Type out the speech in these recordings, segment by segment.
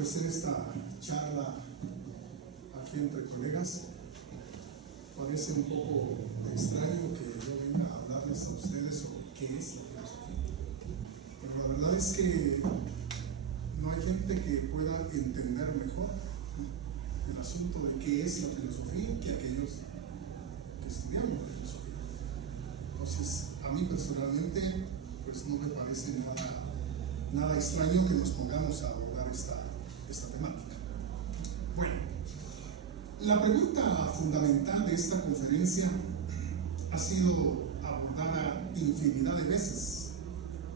ofrecer esta charla aquí entre colegas. Parece un poco extraño que yo venga a hablarles a ustedes sobre qué es la filosofía, pero la verdad es que no hay gente que pueda entender mejor el asunto de qué es la filosofía que aquellos que estudiamos filosofía. Entonces, a mí personalmente, pues no me parece nada extraño que nos pongamos a abordar esta temática. Bueno, la pregunta fundamental de esta conferencia ha sido abordada infinidad de veces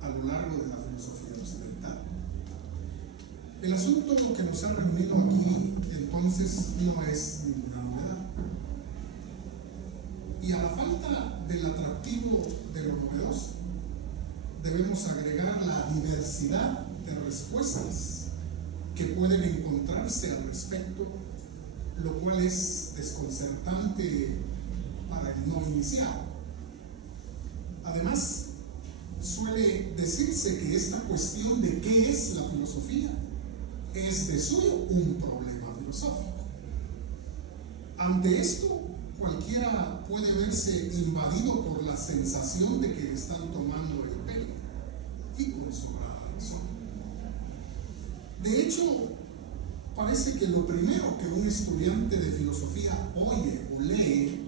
a lo largo de la filosofía occidental. El asunto que nos ha reunido aquí, entonces, no es ninguna novedad. Y a la falta del atractivo de lo novedoso, debemos agregar la diversidad de respuestas que pueden encontrarse al respecto, lo cual es desconcertante para el no iniciado. Además, suele decirse que esta cuestión de qué es la filosofía es de suyo un problema filosófico. Ante esto, cualquiera puede verse invadido por la sensación de que le están tomando el pelo, y con sobrada razón. De hecho, parece que lo primero que un estudiante de filosofía oye o lee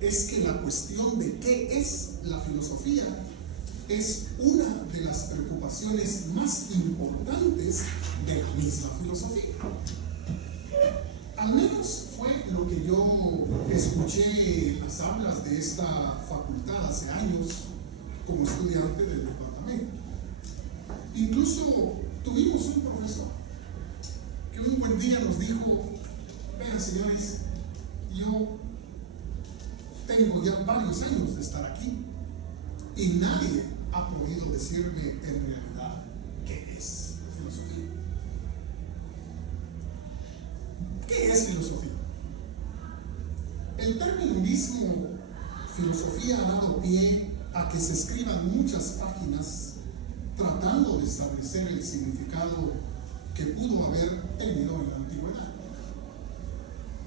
es que la cuestión de qué es la filosofía es una de las preocupaciones más importantes de la misma filosofía. Al menos fue lo que yo escuché en las aulas de esta facultad hace años como estudiante del departamento. Incluso tuvimos un profesor que un buen día nos dijo: vean, señores, yo tengo ya varios años de estar aquí y nadie ha podido decirme en realidad qué es la filosofía. ¿Qué es filosofía? El término mismo filosofía ha dado pie a que se escriban muchas páginas tratando de establecer el significado que pudo haber tenido en la antigüedad.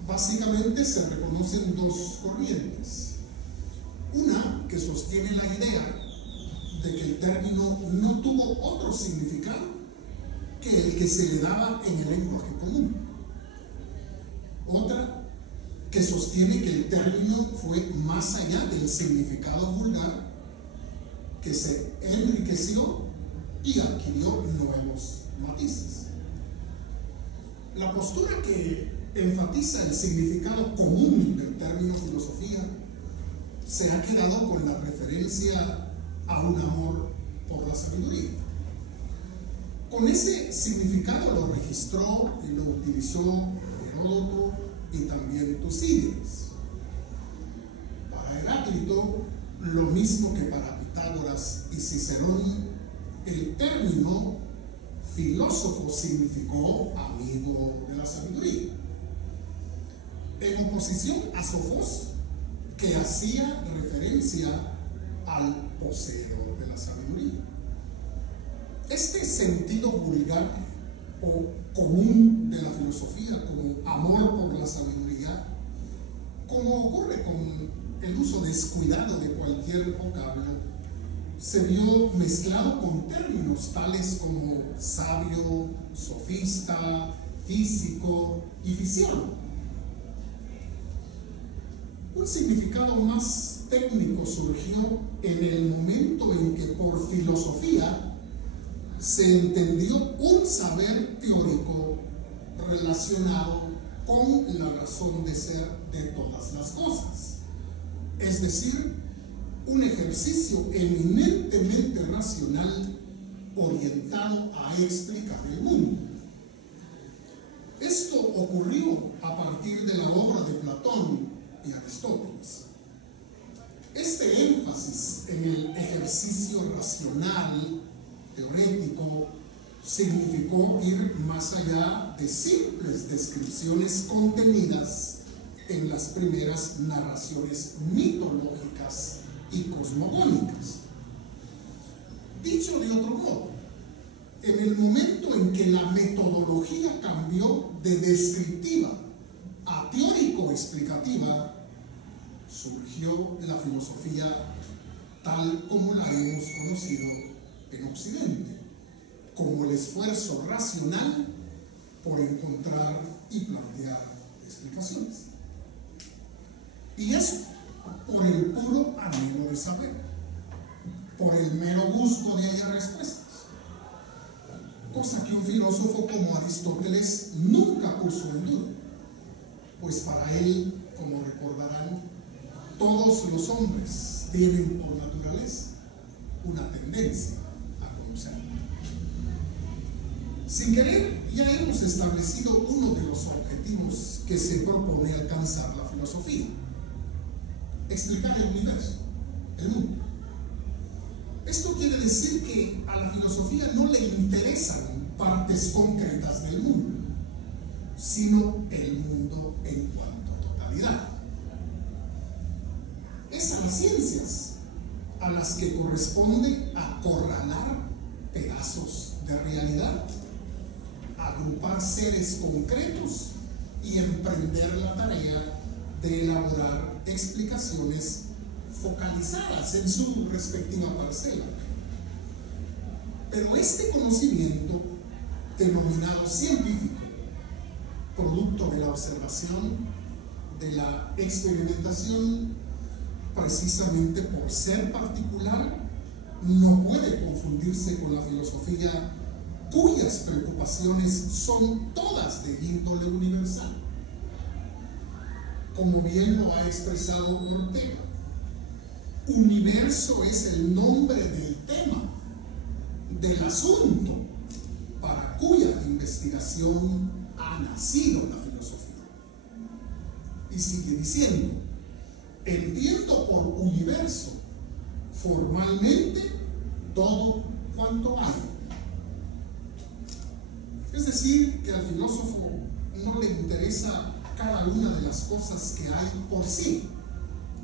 Básicamente se reconocen dos corrientes. Una que sostiene la idea de que el término no tuvo otro significado que el que se le daba en el lenguaje común. Otra que sostiene que el término fue más allá del significado vulgar, que se enriqueció y adquirió nuevos matices. La postura que enfatiza el significado común del término filosofía se ha quedado con la referencia a un amor por la sabiduría. Con ese significado lo registró y lo utilizó Heródoto y también Tucídides. Para Heráclito, lo mismo que para Pitágoras y Cicerón, el término filósofo significó amigo de la sabiduría, en oposición a Sofos, que hacía referencia al poseedor de la sabiduría. Este sentido vulgar o común de la filosofía como amor por la sabiduría, como ocurre con el uso descuidado de cualquier vocablo, se vio mezclado con términos tales como sabio, sofista, físico y fisión. Un significado más técnico surgió en el momento en que por filosofía se entendió un saber teórico relacionado con la razón de ser de todas las cosas, es decir, un ejercicio eminentemente racional orientado a explicar el mundo. Esto ocurrió a partir de la obra de Platón y Aristóteles. Este énfasis en el ejercicio racional, teorético, significó ir más allá de simples descripciones contenidas en las primeras narraciones mitológicas y cosmogónicas. Dicho de otro modo, en el momento en que la metodología cambió de descriptiva a teórico-explicativa, surgió la filosofía tal como la hemos conocido en Occidente, como el esfuerzo racional por encontrar y plantear explicaciones. Y eso por el puro anhelo de saber, por el mero gusto de hallar respuestas, cosa que un filósofo como Aristóteles nunca puso en duda, pues para él, como recordarán, todos los hombres tienen por naturaleza una tendencia a conocer. Sin querer, ya hemos establecido uno de los objetivos que se propone alcanzar la filosofía: explicar el universo, el mundo. Esto quiere decir que a la filosofía no le interesan partes concretas del mundo, sino el mundo en cuanto a totalidad. Es a las ciencias a las que corresponde acorralar pedazos de realidad, agrupar seres concretos y emprender la tarea de elaborar explicaciones focalizadas en su respectiva parcela. Pero este conocimiento, denominado científico, producto de la observación, de la experimentación, precisamente por ser particular, no puede confundirse con la filosofía cuyas preocupaciones son todas de índole universal. Como bien lo ha expresado Ortega, universo es el nombre del tema, del asunto para cuya investigación ha nacido la filosofía. Y sigue diciendo: entiendo por universo formalmente todo cuanto hay. Es decir, que al filósofo no le interesa cada una de las cosas que hay por sí,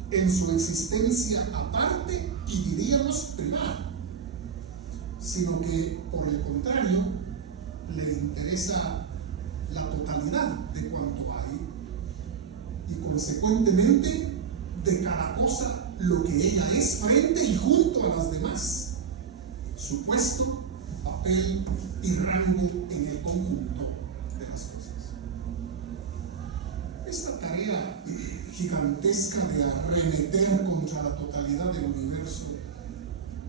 en su existencia aparte y diríamos privada, sino que por el contrario le interesa la totalidad de cuanto hay y consecuentemente de cada cosa lo que ella es frente y junto a las demás, su puesto, papel y rango en el conjunto de las cosas. Esta tarea gigantesca de arremeter contra la totalidad del universo,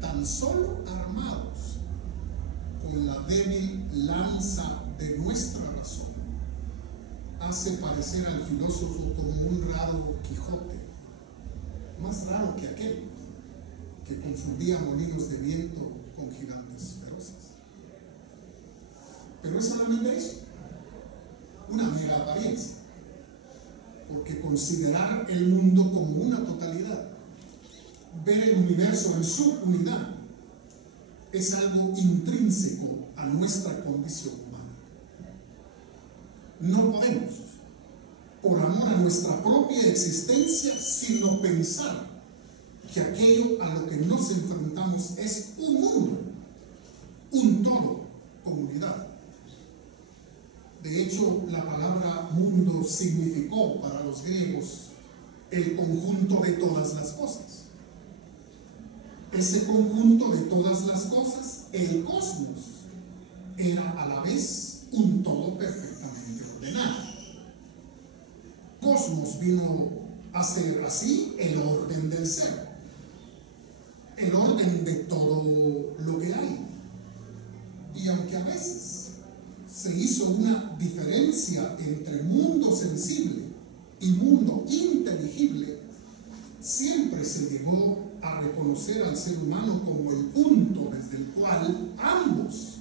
tan solo armados con la débil lanza de nuestra razón, hace parecer al filósofo como un raro Quijote, más raro que aquel que confundía molinos de viento con gigantes feroces. Pero es solamente eso, una mera apariencia, porque considerar el mundo como una totalidad, ver el universo en su unidad, es algo intrínseco a nuestra condición humana. No podemos, por amor a nuestra propia existencia, sino pensar que aquello a lo que nos enfrentamos es un mundo, un todo con unidad. De hecho, la palabra mundo significó para los griegos el conjunto de todas las cosas. Ese conjunto de todas las cosas, el cosmos, era a la vez un todo perfectamente ordenado. Cosmos vino a ser así el orden del ser, el orden de todo lo que hay. Y aunque a veces se hizo una diferencia entre mundo sensible y mundo inteligible, siempre se llegó a reconocer al ser humano como el punto desde el cual ambos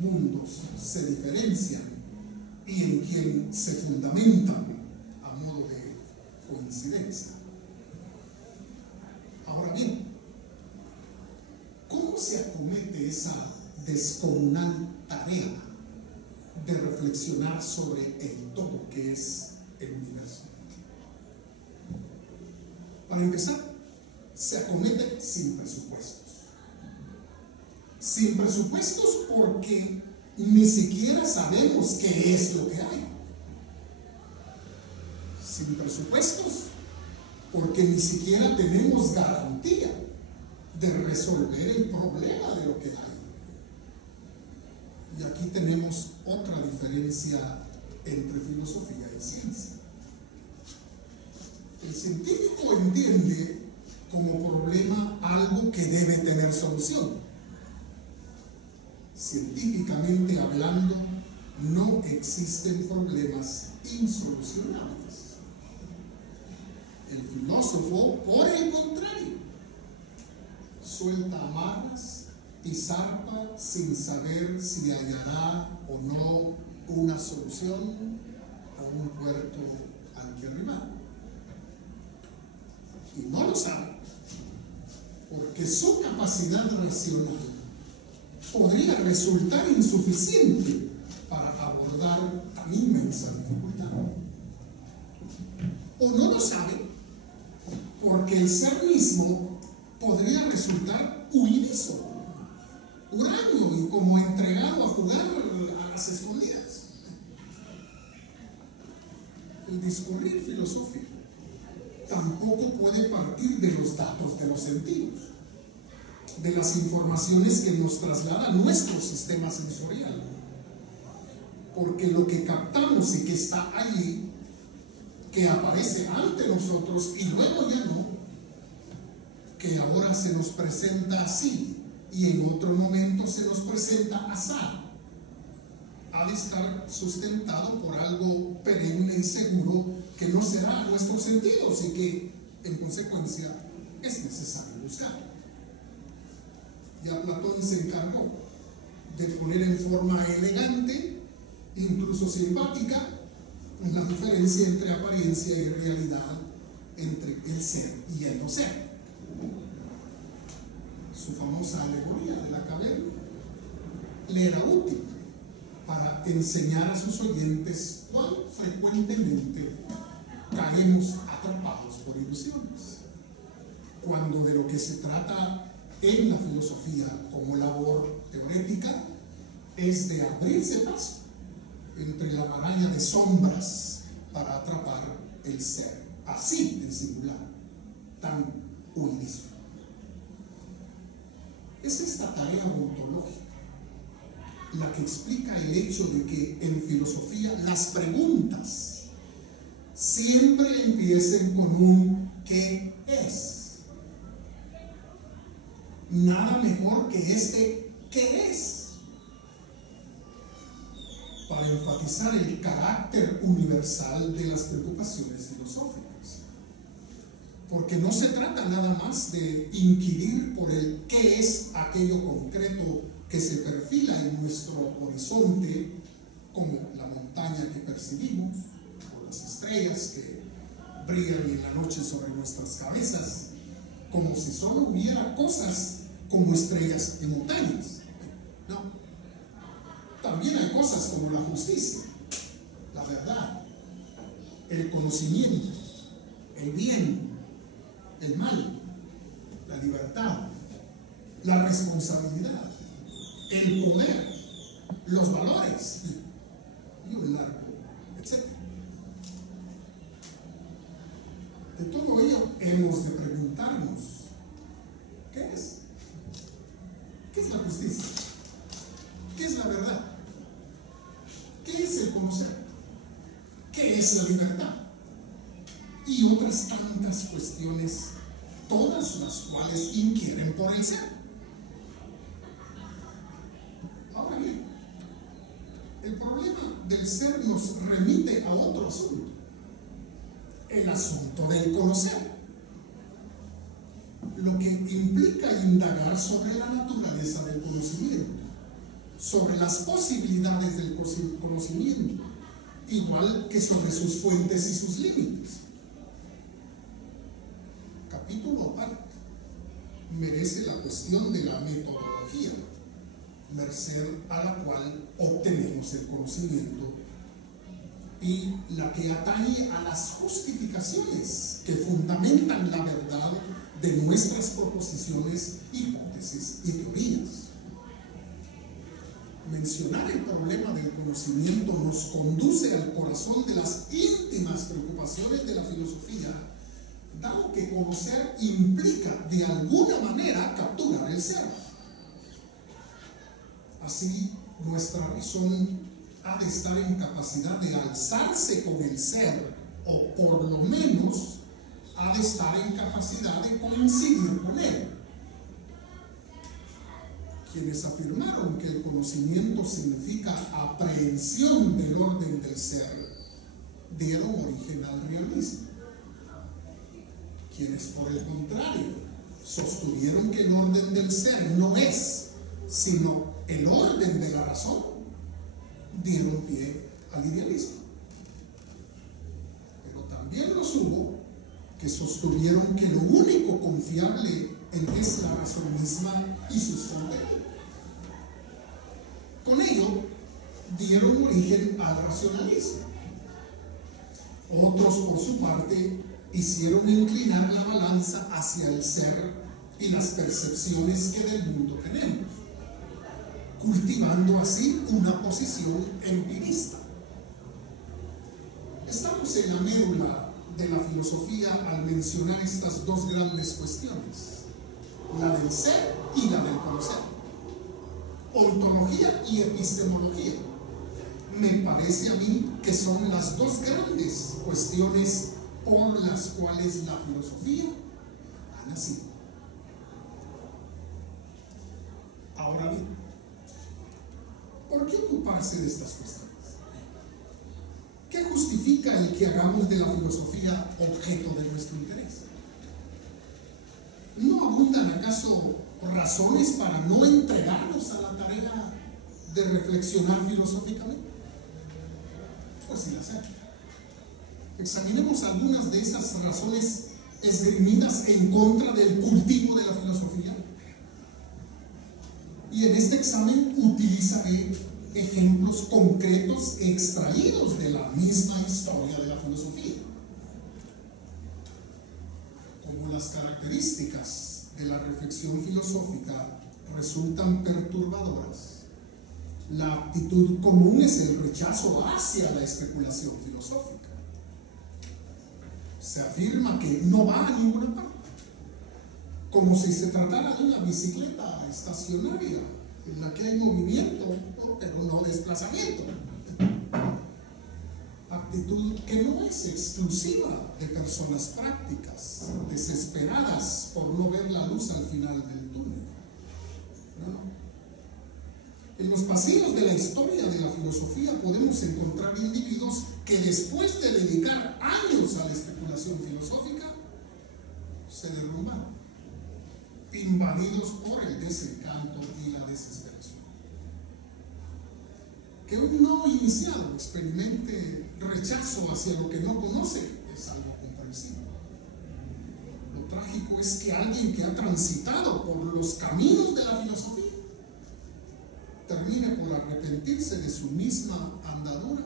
mundos se diferencian y en quien se fundamentan a modo de coincidencia. Ahora bien, ¿cómo se acomete esa descomunal tarea de reflexionar sobre el todo que es el universo? Para empezar, se acomete sin presupuestos, Sin presupuestos porque ni siquiera sabemos qué es lo que hay. Sin presupuestos porque ni siquiera tenemos garantía de resolver el problema de lo que hay. Y aquí tenemos otra diferencia entre filosofía y ciencia. El científico entiende como problema algo que debe tener solución. Científicamente hablando, no existen problemas insolucionables. El filósofo, por el contrario, suelta amarras y zarpa sin saber si hallará o no una solución a un puerto al que arribar. Y no lo sabe, porque su capacidad racional podría resultar insuficiente para abordar tan inmensa dificultad. O no lo sabe, porque el ser mismo podría resultar huidizo, huraño y como entregado a jugar a las escondidas. El discurrir filosófico tampoco puede partir de los datos de los sentidos, de las informaciones que nos traslada nuestro sistema sensorial, porque lo que captamos y que está allí, que aparece ante nosotros y luego ya no, que ahora se nos presenta así y en otro momento se nos presenta así, ha de estar sustentado por algo perenne y seguro que no será a nuestros sentidos y que en consecuencia es necesario buscar. Ya Platón se encargó de poner en forma elegante, incluso simpática, la diferencia entre apariencia y realidad, entre el ser y el no ser. Su famosa alegoría de la caverna le era útil para enseñar a sus oyentes cuán frecuentemente caemos atrapados por ilusiones, cuando de lo que se trata en la filosofía como labor teorética es de abrirse paso entre la maraña de sombras para atrapar el ser, así en singular, tan huidizo. Es esta tarea ontológica la que explica el hecho de que en filosofía las preguntas siempre empiecen con un ¿qué es? Nada mejor que este ¿qué es? Para enfatizar el carácter universal de las preocupaciones filosóficas. Porque no se trata nada más de inquirir por el qué es aquello concreto que se perfila en nuestro horizonte, como la montaña que percibimos, o las estrellas que brillan en la noche sobre nuestras cabezas, como si solo hubiera cosas como estrellas y montañas. No. También hay cosas como la justicia, la verdad, el conocimiento, el bien, el mal, la libertad, la responsabilidad, el poder, los valores y un largo, etc. De todo ello hemos de preguntarnos, ¿qué es? ¿Qué es la justicia? ¿Qué es la verdad? ¿Qué es el conocer? ¿Qué es la libertad? Y otras tantas cuestiones, todas las cuales inquieren por el ser. Ahora bien, el problema del ser nos remite a otro asunto, el asunto del conocer, lo que implica indagar sobre la naturaleza del conocimiento, sobre las posibilidades del conocimiento, igual que sobre sus fuentes y sus límites. Capítulo aparte merece la cuestión de la metodología, merced a la cual obtenemos el conocimiento, y la que atañe a las justificaciones que fundamentan la verdad de nuestras proposiciones, hipótesis y teorías. mencionar el problema del conocimiento nos conduce al corazón de las íntimas preocupaciones de la filosofía, dado que conocer implica de alguna manera capturar el ser. Así, nuestra razón ha de estar en capacidad de alzarse con el ser, o por lo menos ha de estar en capacidad de coincidir con él. Quienes afirmaron que el conocimiento significa aprehensión del orden del ser, dieron origen al realismo. Quienes, por el contrario, sostuvieron que el orden del ser no es sino el orden de la razón, dieron pie al idealismo. Pero también los hubo que sostuvieron que lo único confiable es la razón misma y sus contenidos. Con ello dieron origen al racionalismo. Otros, por su parte, hicieron inclinar la balanza hacia el ser y las percepciones que del mundo tenemos, cultivando así una posición empirista. Estamos en la médula de la filosofía al mencionar estas dos grandes cuestiones, la del ser y la del conocer, ontología y epistemología. Me parece a mí que son las dos grandes cuestiones por las cuales la filosofía ha nacido. Ahora bien, ¿por qué ocuparse de estas cuestiones? ¿Qué justifica el que hagamos de la filosofía objeto de nuestro interés? ¿No abundan acaso razones para no entregarnos a la tarea de reflexionar filosóficamente? Pues sí las hay. Examinemos algunas de esas razones esgrimidas en contra del cultivo de la filosofía. Y en este examen utilizaré ejemplos concretos extraídos de la misma historia de la filosofía. Como las características de la reflexión filosófica resultan perturbadoras, la actitud común es el rechazo hacia la especulación filosófica. Se afirma que no va a ninguna parte, como si se tratara de una bicicleta estacionaria en la que hay movimiento, pero no desplazamiento. Actitud que no es exclusiva de personas prácticas, desesperadas por no ver la luz al final del túnel. No. En los pasillos de la historia de la filosofía podemos encontrar individuos que después de dedicar años a la especulación filosófica se derrumbaron, invadidos por el desencanto y la desesperación. Que un no iniciado experimente rechazo hacia lo que no conoce es algo comprensible. Lo trágico es que alguien que ha transitado por los caminos de la filosofía termine por arrepentirse de su misma andadura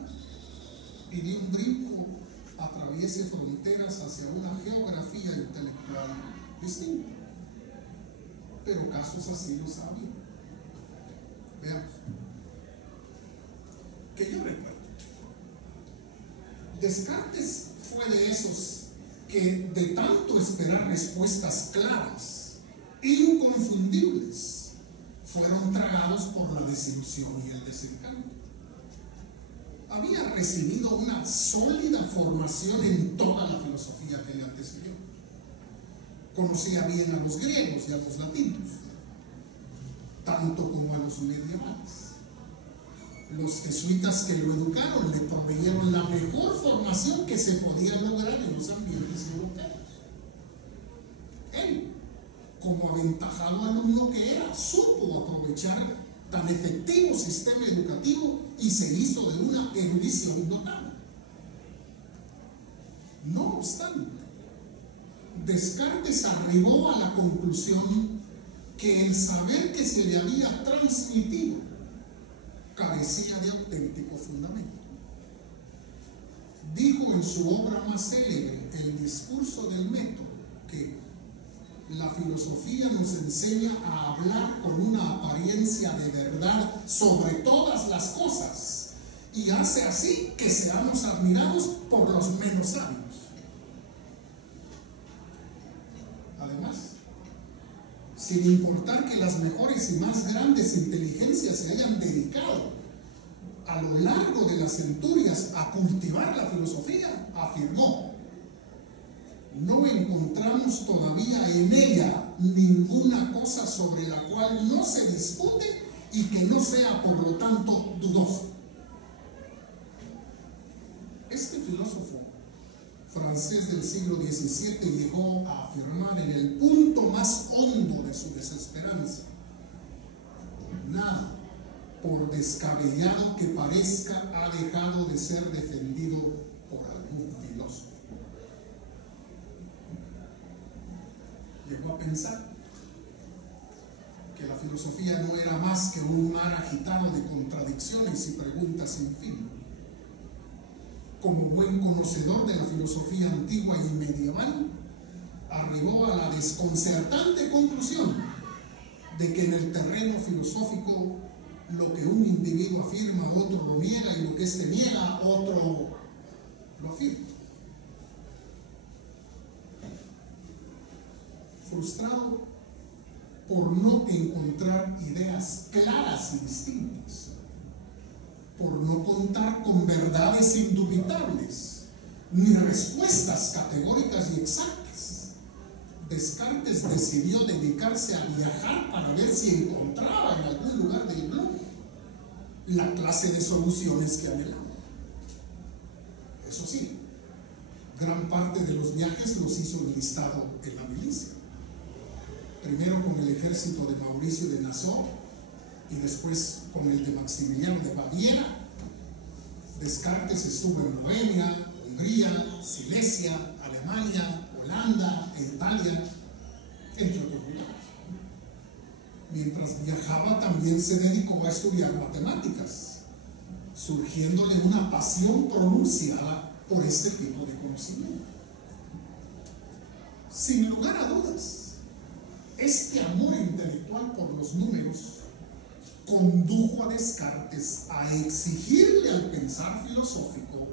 y de un brinco atraviese fronteras hacia una geografía intelectual distinta. Pero casos así los ha habido. Veamos. Que yo recuerdo, Descartes fue de esos que, de tanto esperar respuestas claras, inconfundibles, fueron tragados por la desilusión y el desencanto. Había recibido una sólida formación en toda la filosofía que le antecedió. Conocía bien a los griegos y a los latinos, tanto como a los medievales. Los jesuitas que lo educaron le proveyeron la mejor formación que se podía lograr en los ambientes europeos. Él, como aventajado alumno que era, supo aprovechar tan efectivo sistema educativo y se hizo de una erudición notable. No obstante, Descartes arribó a la conclusión que el saber que se le había transmitido carecía de auténtico fundamento. Dijo en su obra más célebre, El discurso del método, que La filosofía nos enseña a hablar con una apariencia de verdad sobre todas las cosas y hace así que seamos admirados por los menos sabios. Además, sin importar que las mejores y más grandes inteligencias se hayan dedicado a lo largo de las centurias a cultivar la filosofía, afirmó: no encontramos todavía en ella ninguna cosa sobre la cual no se dispute y que no sea por lo tanto dudosa. Este filósofo francés del siglo XVII llegó a afirmar en el punto más hondo de su desesperanza: nada, por descabellado que parezca, ha dejado de ser defendido por algún filósofo. Llegó a pensar que la filosofía no era más que un mar agitado de contradicciones y preguntas sin fin. Como buen conocedor de la filosofía antigua y medieval, arribó a la desconcertante conclusión de que en el terreno filosófico lo que un individuo afirma, otro lo niega, y lo que éste niega, otro lo afirma. Frustrado por no encontrar ideas claras y distintas, por no contar con verdades indubitables, ni respuestas categóricas y exactas, Descartes decidió dedicarse a viajar para ver si encontraba en algún lugar del globo la clase de soluciones que anhelaba. Eso sí, gran parte de los viajes los hizo enlistado en la milicia. Primero con el ejército de Mauricio de Nassau y después con el de Maximiliano de Baviera. Descartes estuvo en Bohemia, Hungría, Silesia, Alemania, Holanda e Italia, entre otros lugares. Mientras viajaba también se dedicó a estudiar matemáticas, surgiéndole una pasión pronunciada por este tipo de conocimiento. Sin lugar a dudas, este amor intelectual por los números condujo a Descartes a exigirle al pensar filosófico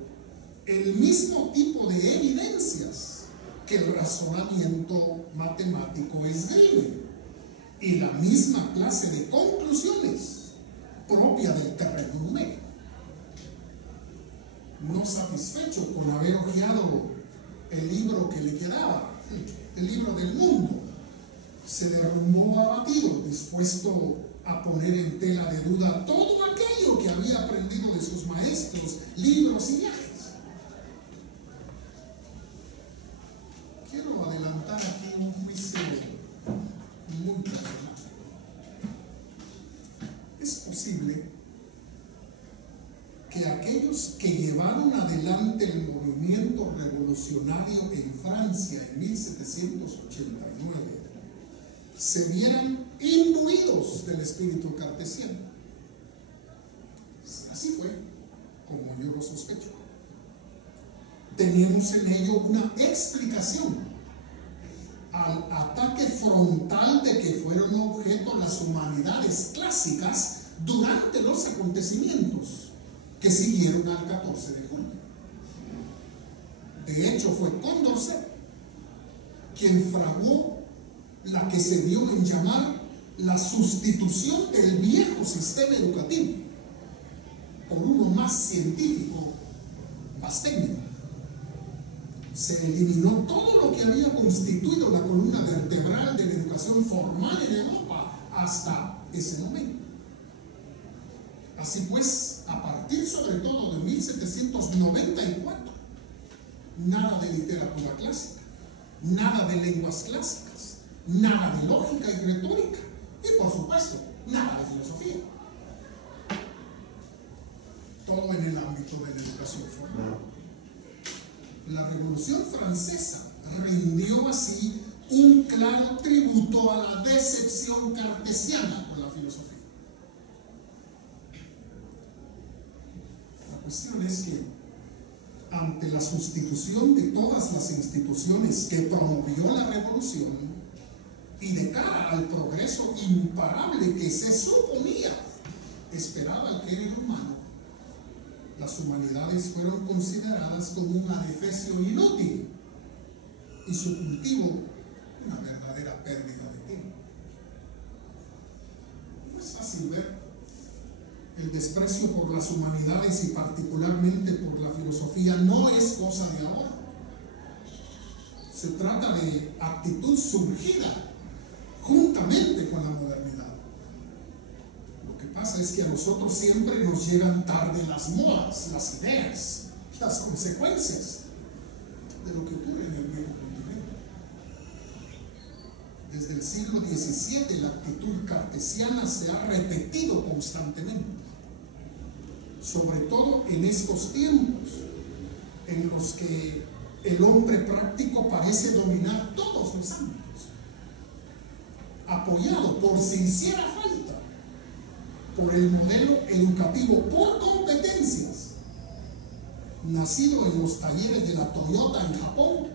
el mismo tipo de evidencias que el razonamiento matemático esgrime y la misma clase de conclusiones propia del terreno numérico. No satisfecho con haber hojeado el libro que le quedaba, el libro del mundo, se derrumbó abatido, dispuesto a poner en tela de duda todo aquello que había aprendido de sus maestros, libros y viajes. Quiero adelantar aquí un juicio muy personal. Es posible que aquellos que llevaron adelante el movimiento revolucionario en Francia en 1789 se vieran imbuidos del espíritu cartesiano. Así fue como yo lo sospecho. Tenemos en ello una explicación al ataque frontal de que fueron objeto las humanidades clásicas durante los acontecimientos que siguieron al 14 de julio. De hecho, fue Condorcet quien fraguó la que se dio en llamar la sustitución del viejo sistema educativo por uno más científico, más técnico. Se eliminó todo lo que había constituido la columna vertebral de la educación formal en Europa hasta ese momento. Así pues, a partir sobre todo de 1794, nada de literatura clásica, nada de lenguas clásicas, nada de lógica y retórica, y por supuesto, nada de filosofía. Todo en el ámbito de la educación formal. La Revolución Francesa rindió así un claro tributo a la decepción cartesiana con la filosofía. La cuestión es que ante la sustitución de todas las instituciones que promovió la revolución, y de cara al progreso imparable que se suponía esperaba el género humano, las humanidades fueron consideradas como un adefesio inútil y su cultivo una verdadera pérdida de tiempo. No es fácil ver el desprecio por las humanidades y particularmente por la filosofía. No es cosa de ahora. Se trata de actitud surgida juntamente con la modernidad. Lo que pasa es que a nosotros siempre nos llegan tarde las modas, las ideas, las consecuencias de lo que ocurre en el viejo continente. Desde el siglo XVII la actitud cartesiana se ha repetido constantemente, sobre todo en estos tiempos en los que el hombre práctico parece dominar todos los ámbitos, apoyado por sincera falta por el modelo educativo por competencias, nacido en los talleres de la Toyota en Japón,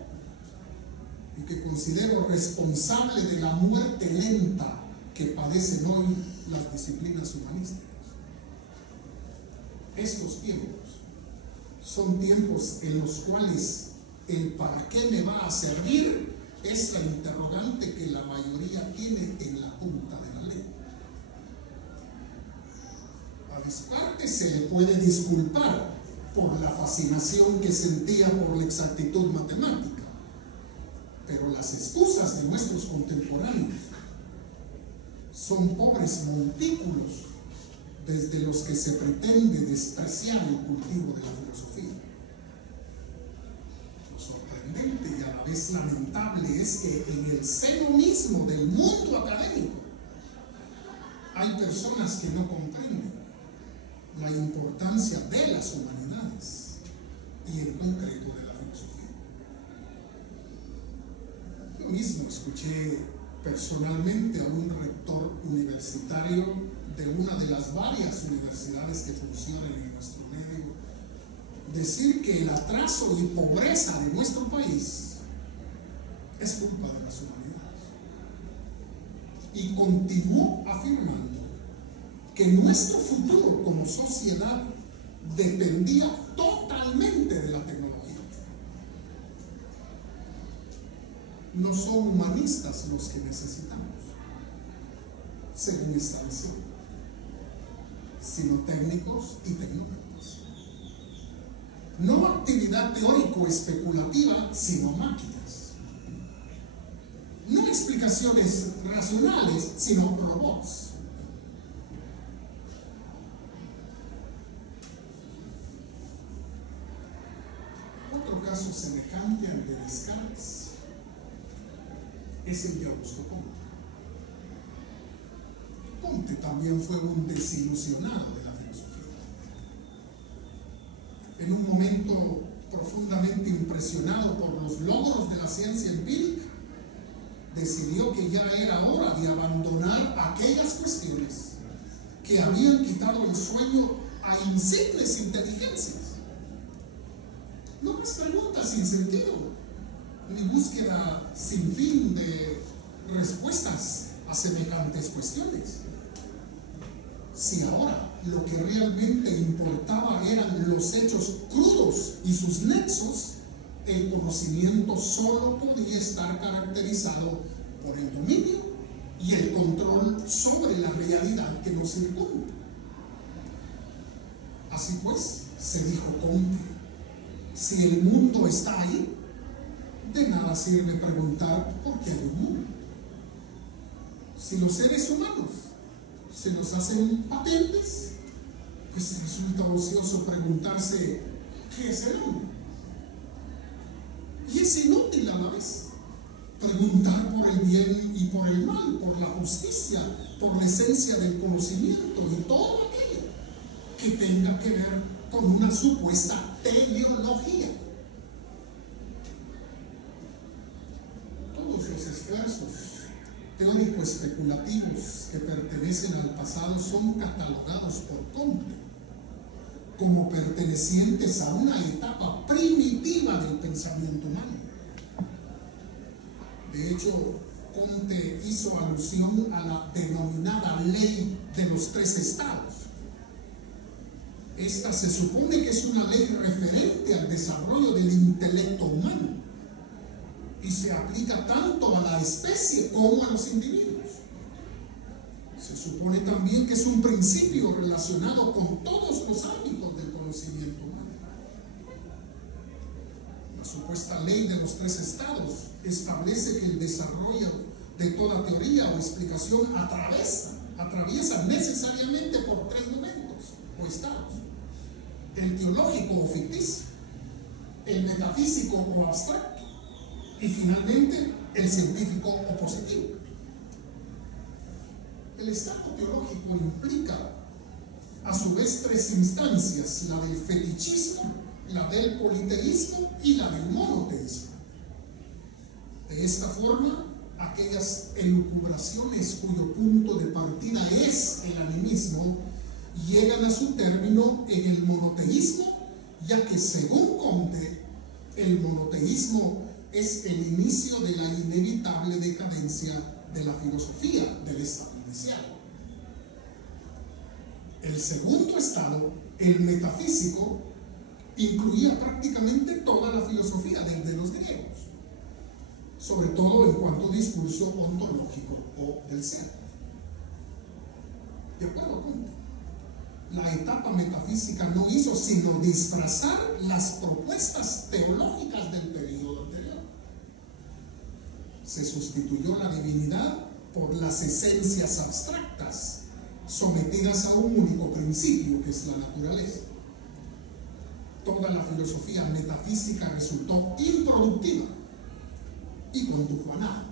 y que considero responsable de la muerte lenta que padecen hoy las disciplinas humanísticas. Estos tiempos son tiempos en los cuales el ¿para qué me va a servir? Es la interrogante que la mayoría tiene en la punta de la lengua. A Descartes se le puede disculpar por la fascinación que sentía por la exactitud matemática, pero las excusas de nuestros contemporáneos son pobres montículos desde los que se pretende despreciar el cultivo de la filosofía. Lo sorprendente y a la vez lamentable es que en el seno mismo del mundo académico hay personas que no comprenden la importancia de las humanidades y en concreto de la filosofía. Yo mismo escuché personalmente a un rector universitario de una de las varias universidades que funcionan en nuestro medio decir que el atraso y pobreza de nuestro país es culpa de las humanidades, y continuó afirmando que nuestro futuro como sociedad dependía totalmente de la tecnología. No son humanistas los que necesitamos, según esta visión, sino técnicos y tecnócratas. No actividad teórico-especulativa, sino máquinas. No explicaciones racionales, sino robots. Otro caso semejante al de Descartes es el de Augusto Comte. Comte también fue un desilusionado de la filosofía. En un momento profundamente impresionado por los logros de la ciencia empírica, decidió que ya era hora de abandonar aquellas cuestiones que habían quitado el sueño a insignes inteligencias. No más preguntas sin sentido, ni búsqueda sin fin de respuestas a semejantes cuestiones. Si ahora lo que realmente importaba eran los hechos crudos y sus nexos, el conocimiento solo podía estar caracterizado por el dominio y el control sobre la realidad que nos circunda. Así pues, se dijo Comte, si el mundo está ahí, de nada sirve preguntar por qué hay un mundo. Si los seres humanos se nos hacen patentes, pues resulta ocioso preguntarse qué es el hombre. Y es inútil a la vez preguntar por el bien y por el mal, por la justicia, por la esencia del conocimiento y todo aquello que tenga que ver con una supuesta teleología. Todos los esfuerzos teórico-especulativos que pertenecen al pasado son catalogados por Comte como pertenecientes a una etapa primitiva del pensamiento humano. De hecho, Comte hizo alusión a la denominada ley de los 3 estados. Esta se supone que es una ley referente al desarrollo del intelecto humano y se aplica tanto a la especie como a los individuos. Se supone también que es un principio relacionado con todos los ámbitos del conocimiento humano. La supuesta ley de los 3 estados establece que el desarrollo de toda teoría o explicación atraviesa necesariamente por 3 momentos o estados: el teológico o ficticio, el metafísico o abstracto y finalmente el científico o positivo. El estado teológico implica a su vez 3 instancias: la del fetichismo, la del politeísmo y la del monoteísmo. De esta forma, aquellas elucubraciones cuyo punto de partida es el animismo llegan a su término en el monoteísmo, ya que según Comte, el monoteísmo es el inicio de la inevitable decadencia de la filosofía del estado inicial. El segundo estado, el metafísico, incluía prácticamente toda la filosofía desde los griegos, sobre todo en cuanto a discurso ontológico o del ser. De acuerdo con Comte, la etapa metafísica no hizo sino disfrazar las propuestas teológicas del periodo anterior. Se sustituyó la divinidad por las esencias abstractas sometidas a un único principio, que es la naturaleza. Toda la filosofía metafísica resultó improductiva y condujo a nada,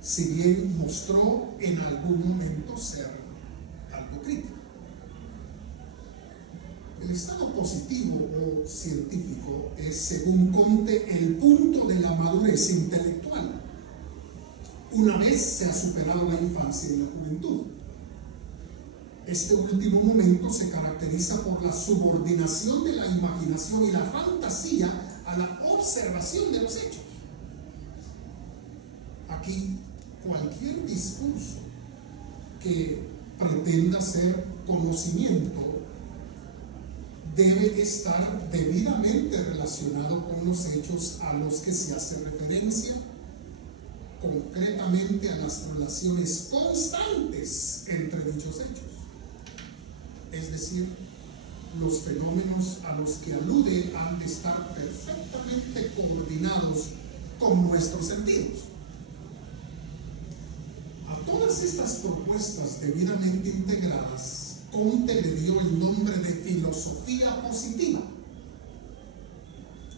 si bien mostró en algún momento ser algo crítico. El estado positivo o científico es, según Comte, el punto de la madurez intelectual, una vez se ha superado la infancia y la juventud. Este último momento se caracteriza por la subordinación de la imaginación y la fantasía a la observación de los hechos. Aquí, cualquier discurso que pretenda ser conocimiento debe estar debidamente relacionado con los hechos a los que se hace referencia, concretamente a las relaciones constantes entre dichos hechos. Es decir, los fenómenos a los que alude han de estar perfectamente coordinados con nuestros sentidos. A todas estas propuestas debidamente integradas, Comte le dio el nombre de filosofía positiva,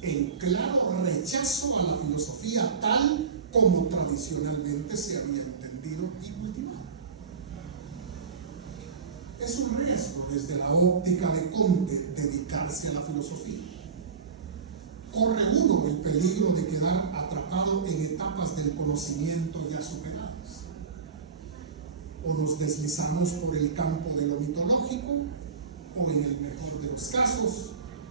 en claro rechazo a la filosofía tal como tradicionalmente se había entendido y cultivado. Es un riesgo desde la óptica de Comte dedicarse a la filosofía. Corre uno el peligro de quedar atrapado en etapas del conocimiento ya superadas. O nos deslizamos por el campo de lo mitológico, o en el mejor de los casos,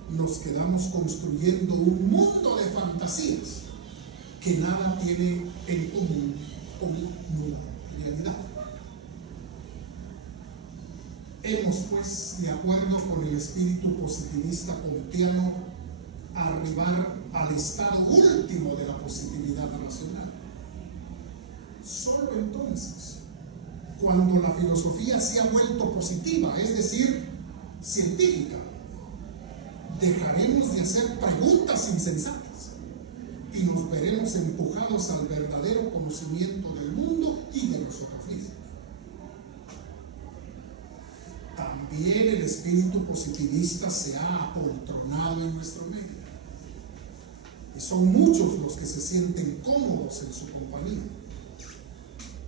nos quedamos construyendo un mundo de fantasías que nada tiene en común con una realidad. Hemos, pues, de acuerdo con el espíritu positivista comtiano, arribar al estado último de la positividad racional. Solo entonces, cuando la filosofía se ha vuelto positiva, es decir, científica, dejaremos de hacer preguntas insensatas y nos veremos empujados al verdadero conocimiento del mundo y de nosotros mismos. También el espíritu positivista se ha apoltronado en nuestro medio, y son muchos los que se sienten cómodos en su compañía.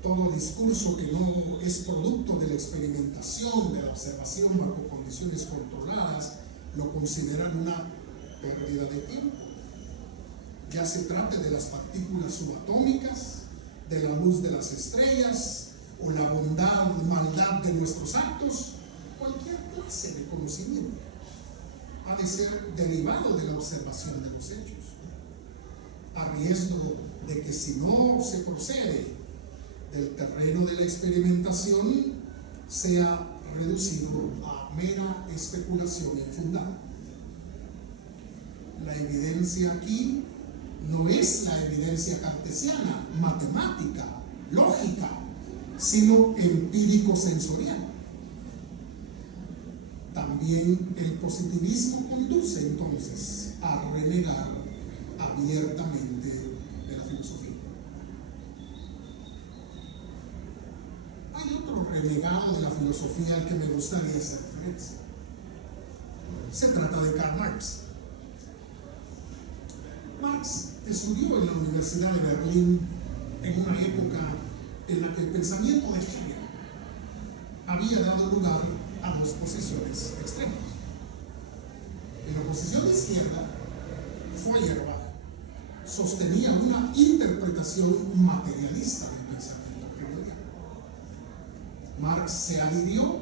Todo discurso que no es producto de la experimentación, de la observación bajo condiciones controladas, lo consideran una pérdida de tiempo. Ya se trate de las partículas subatómicas, de la luz de las estrellas, o la bondad o maldad de nuestros actos, cualquier clase de conocimiento ha de ser derivado de la observación de los hechos, a riesgo de que si no se procede del terreno de la experimentación, sea reducido a mera especulación infundada. La evidencia aquí no es la evidencia cartesiana, matemática, lógica, sino empírico-sensorial. También el positivismo conduce entonces a renegar abiertamente de la filosofía. Hay otro renegado de la filosofía al que me gustaría hacer referencia. Se trata de Karl Marx. Marx estudió en la Universidad de Berlín en una época en la que el pensamiento de Hegel había dado lugar a dos posiciones extremas. En la posición de izquierda, Feuerbach sostenía una interpretación materialista del pensamiento hegeliano. Marx se adhirió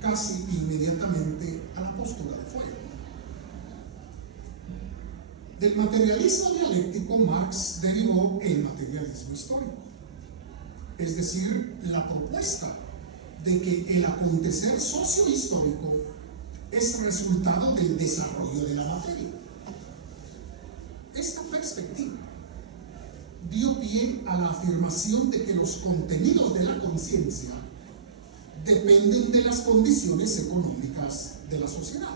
casi inmediatamente a la postura de Feuerbach. Del materialismo dialéctico, Marx derivó el materialismo histórico, es decir, la propuesta de que el acontecer sociohistórico es resultado del desarrollo de la materia. Esta perspectiva dio pie a la afirmación de que los contenidos de la conciencia dependen de las condiciones económicas de la sociedad,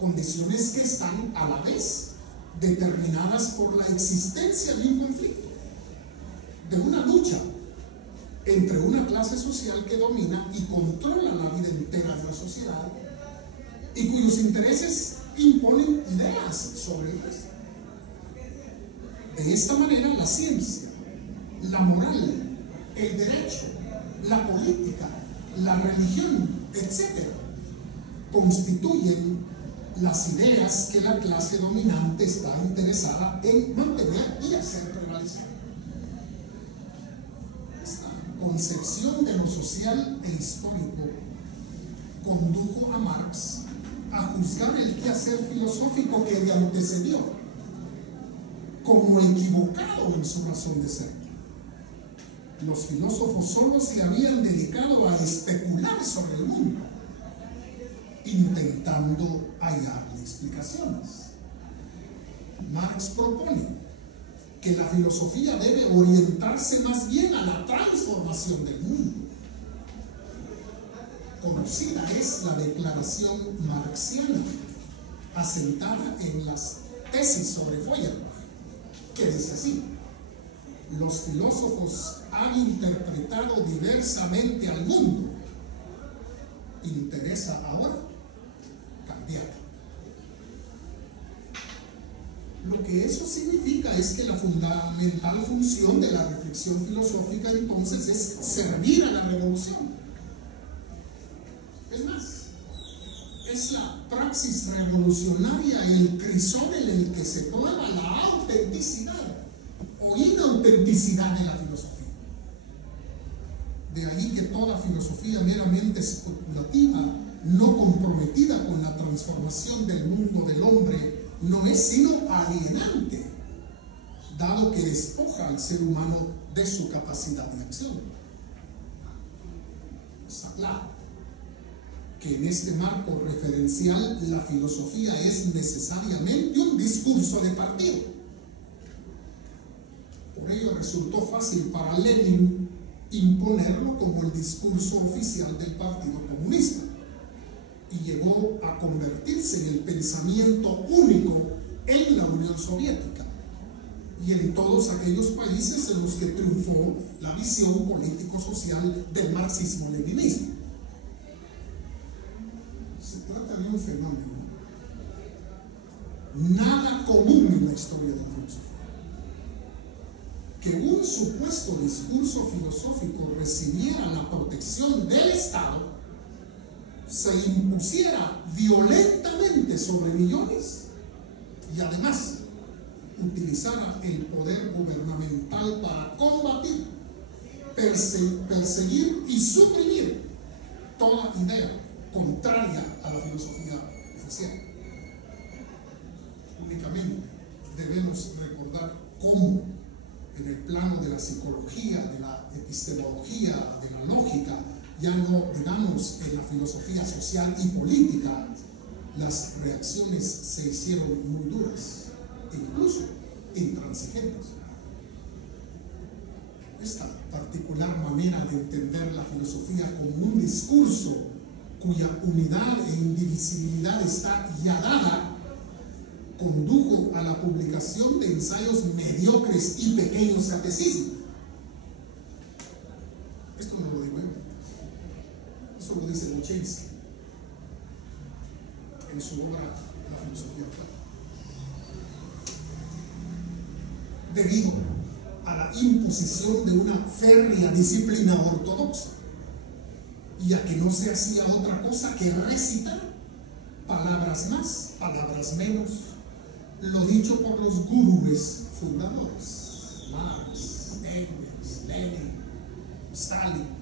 condiciones que están a la vez determinadas por la existencia de un conflicto, de una lucha entre una clase social que domina y controla la vida entera de la sociedad y cuyos intereses imponen ideas sobre el resto. De esta manera, la ciencia, la moral, el derecho, la política, la religión, etc., constituyen las ideas que la clase dominante está interesada en mantener y hacer prevalecer. Esta concepción de lo social e histórico condujo a Marx a juzgar el quehacer filosófico que le antecedió como equivocado en su razón de ser. Los filósofos solo se habían dedicado a especular sobre el mundo, intentando hallarle explicaciones. Marx propone que la filosofía debe orientarse más bien a la transformación del mundo. Conocida es la declaración marxiana, asentada en las tesis sobre Feuerbach, que dice así: los filósofos han interpretado diversamente al mundo. Interesa ahora cambiar. Lo que eso significa es que la fundamental función de la reflexión filosófica entonces es servir a la revolución. Es más, es la praxis revolucionaria el crisol en el que se prueba la autenticidad o inautenticidad de la filosofía. De ahí que toda filosofía meramente especulativa, no comprometida con la transformación del mundo del hombre, no es sino alienante, dado que despoja al ser humano de su capacidad de acción. Está claro que en este marco referencial la filosofía es necesariamente un discurso de partido. Por ello resultó fácil para Lenin imponerlo como el discurso oficial del Partido Comunista y llegó a convertirse en el pensamiento único en la Unión Soviética y en todos aquellos países en los que triunfó la visión político-social del marxismo-leninismo. Se trata de un fenómeno nada común en la historia de la filosofía. Que un supuesto discurso filosófico recibiera la protección del Estado, se impusiera violentamente sobre millones y además utilizara el poder gubernamental para combatir, perseguir y suprimir toda idea contraria a la filosofía oficial. Únicamente debemos recordar cómo en el plano de la psicología, de la epistemología, de la lógica, ya no digamos en la filosofía social y política, las reacciones se hicieron muy duras, incluso intransigentes. Esta particular manera de entender la filosofía como un discurso cuya unidad e indivisibilidad está ya dada, condujo a la publicación de ensayos mediocres y pequeños catecismos. Esto no lo digo yo, eso lo dice Lochenski en su obra La filosofía actual. Debido a la imposición de una férrea disciplina ortodoxa y a que no se hacía otra cosa que recitar palabras más, palabras menos, lo dicho por los gurúes fundadores, Marx, Engels, Lenin, Stalin.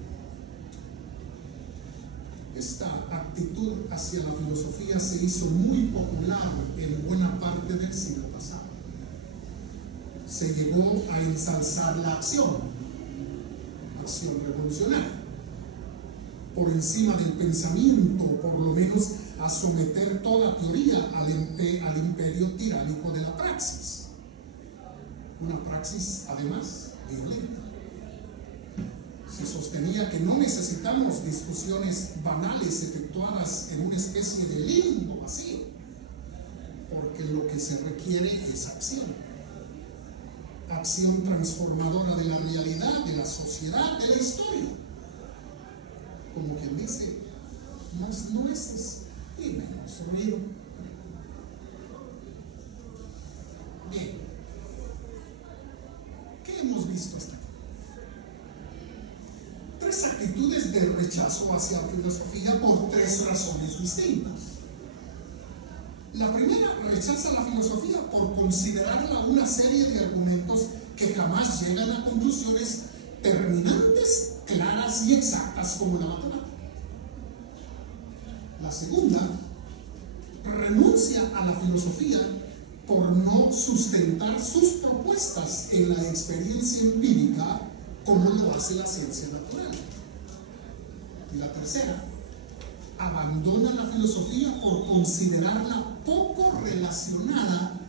Esta actitud hacia la filosofía se hizo muy popular en buena parte del siglo pasado. Se llegó a ensalzar la acción revolucionaria, por encima del pensamiento, por lo menos a someter toda teoría al imperio tiránico de la praxis. Una praxis, además, violenta. Se sostenía que no necesitamos discusiones banales efectuadas en una especie de limbo vacío, porque lo que se requiere es acción. Acción transformadora de la realidad, de la sociedad, de la historia. Como quien dice, más nueces y menos ruido. Bien, ¿qué hemos visto hasta aquí? 3 actitudes de rechazo hacia la filosofía por 3 razones distintas. La primera rechaza la filosofía por considerarla una serie de argumentos que jamás llegan a conclusiones terminantes, claras y exactas como la matemática. La segunda renuncia a la filosofía por no sustentar sus propuestas en la experiencia empírica como lo hace la ciencia natural. Y la tercera abandona la filosofía por considerarla poco relacionada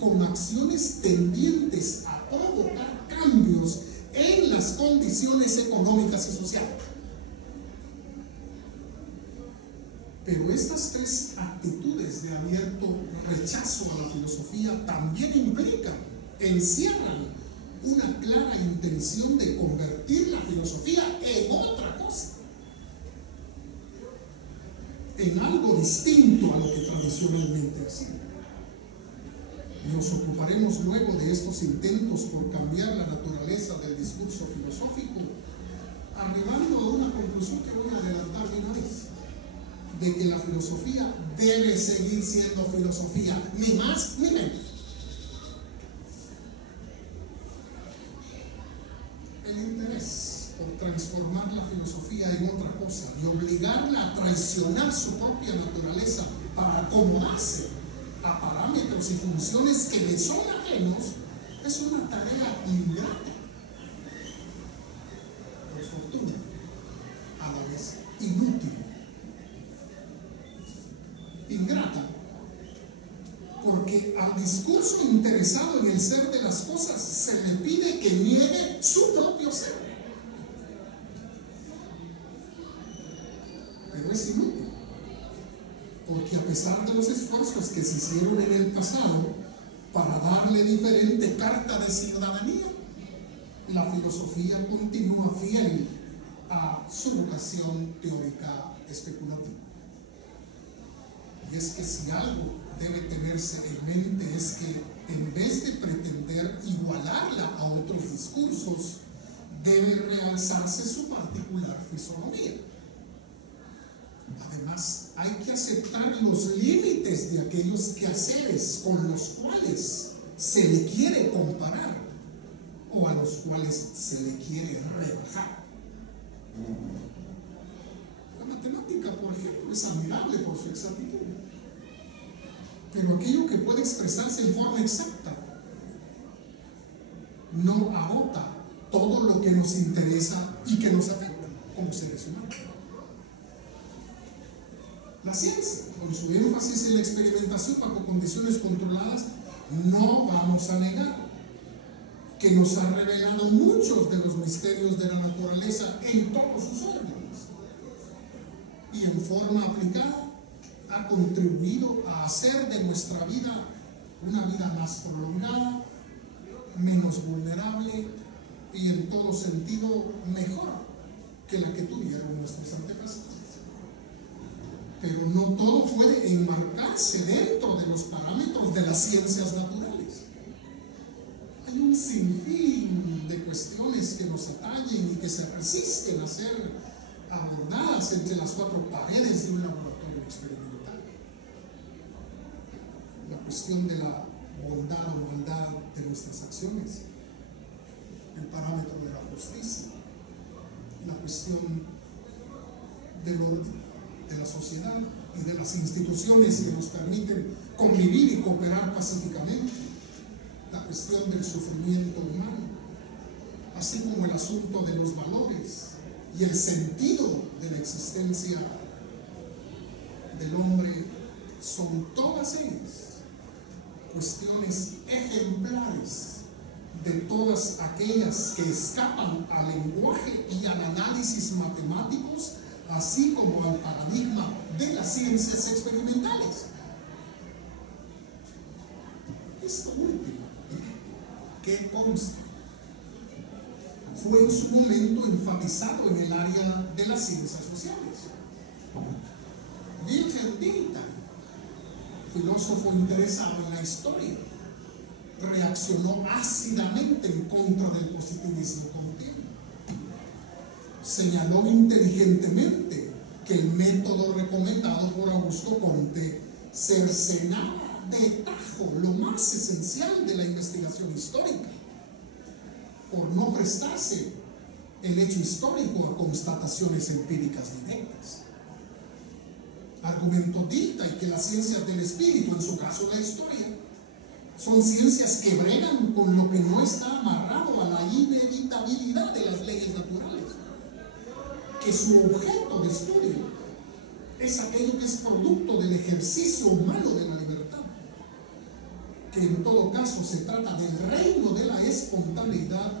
con acciones tendientes a provocar cambios en las condiciones económicas y sociales. Pero estas 3 actitudes de abierto rechazo a la filosofía también encierran una clara intención de convertir la filosofía en otra cosa, en algo distinto a lo que tradicionalmente ha sido. Nos ocuparemos luego de estos intentos por cambiar la naturaleza del discurso filosófico, arribando a una conclusión que voy a adelantar de una vez, de que la filosofía debe seguir siendo filosofía, ni más ni menos. El interés por transformar la filosofía en otra cosa y obligarla a traicionar su propia naturaleza para acomodarse a parámetros y funciones que le son ajenos es una tarea ingrata, por fortuna, a la vez inútil. Ingrata porque al discurso interesado en el ser de las cosas se le pide que niegue su propio ser. Pero es inútil, porque a pesar de los esfuerzos que se hicieron en el pasado para darle diferente carta de ciudadanía, la filosofía continúa fiel a su vocación teórica especulativa. Y es que si algo debe tenerse en mente es que en vez de pretender igualarla a otros discursos, debe realzarse su particular fisonomía. Además, hay que aceptar los límites de aquellos quehaceres con los cuales se le quiere comparar o a los cuales se le quiere rebajar. La matemática, por ejemplo, es admirable por su exactitud, pero aquello que puede expresarse en forma exacta no agota todo lo que nos interesa y que nos afecta como seres humanos. La ciencia, con su énfasis en la experimentación bajo condiciones controladas, no vamos a negar que nos ha revelado muchos de los misterios de la naturaleza en todos sus órdenes, y en forma aplicada ha contribuido a hacer de nuestra vida una vida más prolongada, menos vulnerable y en todo sentido mejor que la que tuvieron nuestros antepasados. Pero no todo puede enmarcarse dentro de los parámetros de las ciencias naturales. Hay un sinfín de cuestiones que nos atañen y que se resisten a ser abordadas entre las cuatro paredes de un laboratorio experimental. La cuestión de la bondad o maldad de nuestras acciones, el parámetro de la justicia, la cuestión del orden de la sociedad y de las instituciones que nos permiten convivir y cooperar pacíficamente, la cuestión del sufrimiento humano, así como el asunto de los valores y el sentido de la existencia del hombre, son todas ellas cuestiones ejemplares de todas aquellas que escapan al lenguaje y al análisis matemáticos, así como al paradigma de las ciencias experimentales. Esto último, que consta, fue en su momento enfatizado en el área de las ciencias sociales. Wilhelm Dilthey, filósofo interesado en la historia, reaccionó ácidamente en contra del positivismo continuo. Señaló inteligentemente que el método recomendado por Augusto Comte cercenaba de tajo lo más esencial de la investigación histórica, por no prestarse el hecho histórico a constataciones empíricas directas. Argumentó Dilthey que las ciencias del espíritu, en su caso la historia, son ciencias que bregan con lo que no está amarrado a la inevitabilidad de las leyes naturales, que su objeto de estudio es aquello que es producto del ejercicio humano de la libertad, que en todo caso se trata del reino de la espontaneidad,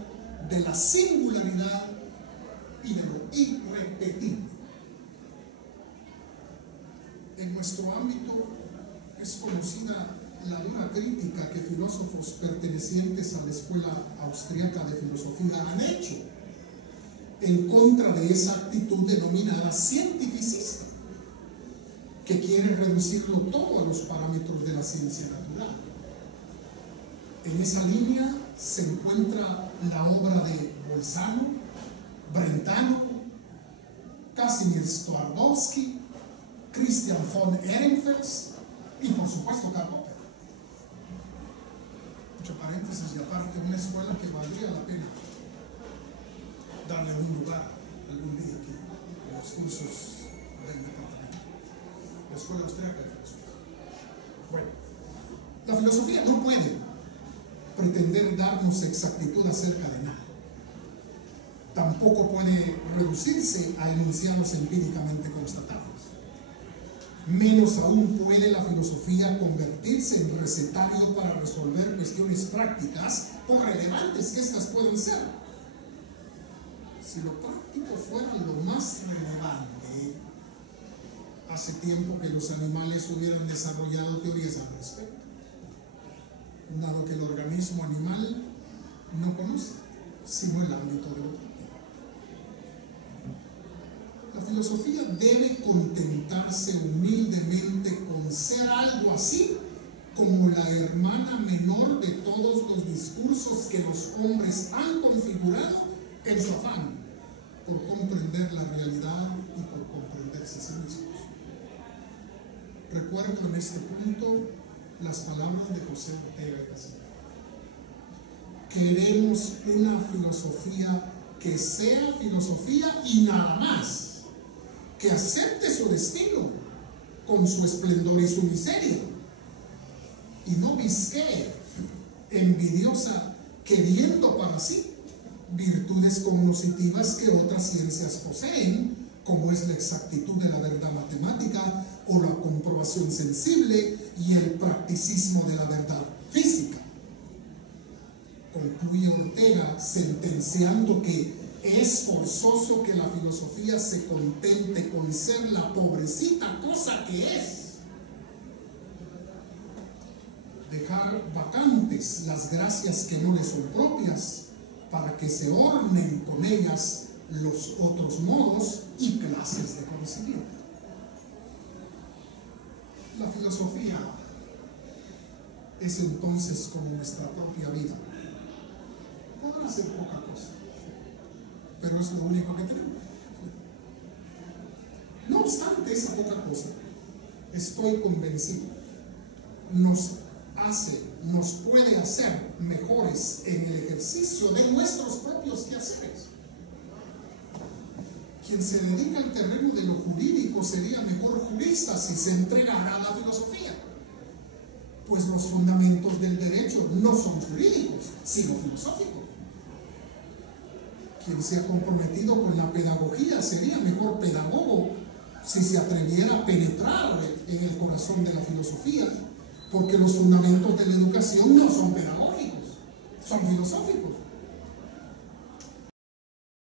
de la singularidad y de lo irrepetible. En nuestro ámbito es conocida la dura crítica que filósofos pertenecientes a la escuela austriaca de filosofía han hecho en contra de esa actitud denominada cientificista, que quiere reducirlo todo a los parámetros de la ciencia natural. En esa línea se encuentra la obra de Bolzano, Brentano, Casimir Twardowski, Christian von Ehrenfels y por supuesto Karl Popper. Mucho paréntesis y aparte, una escuela que valdría la pena darle un lugar algún día aquí en los cursos del departamento, la Escuela Austriaca de Filosofía. Bueno, la filosofía no puede pretender darnos exactitud acerca de nada. Tampoco puede reducirse a enunciados empíricamente constatados. Menos aún puede la filosofía convertirse en recetario para resolver cuestiones prácticas, por relevantes que éstas pueden ser. Si lo práctico fuera lo más relevante, hace tiempo que los animales hubieran desarrollado teorías al respecto, dado que el organismo animal no conoce sino el ámbito de lo práctico. La filosofía debe contentarse humildemente con ser algo así como la hermana menor de todos los discursos que los hombres han configurado en su afán por comprender la realidad y por comprenderse a sí mismos. Recuerdo en este punto las palabras de José Ortega y Gasset. Queremos una filosofía que sea filosofía y nada más, que acepte su destino con su esplendor y su miseria, y no visquee envidiosa queriendo para sí virtudes cognitivas que otras ciencias poseen, como es la exactitud de la verdad matemática o la comprobación sensible y el practicismo de la verdad física. Concluye Ortega sentenciando que es forzoso que la filosofía se contente con ser la pobrecita cosa que es, dejar vacantes las gracias que no le son propias, para que se ornen con ellas los otros modos y clases de conocimiento. La filosofía es entonces como nuestra propia vida. Podrá ser poca cosa, pero es lo único que tenemos. No obstante esa poca cosa, estoy convencido, nos puede hacer mejores en el ejercicio de nuestros propios quehaceres. Quien se dedica al terreno de lo jurídico sería mejor jurista si se entregara a la filosofía, pues los fundamentos del derecho no son jurídicos, sino filosóficos. Quien se ha comprometido con la pedagogía sería mejor pedagogo si se atreviera a penetrar en el corazón de la filosofía, porque los fundamentos de la educación no son pedagógicos, son filosóficos.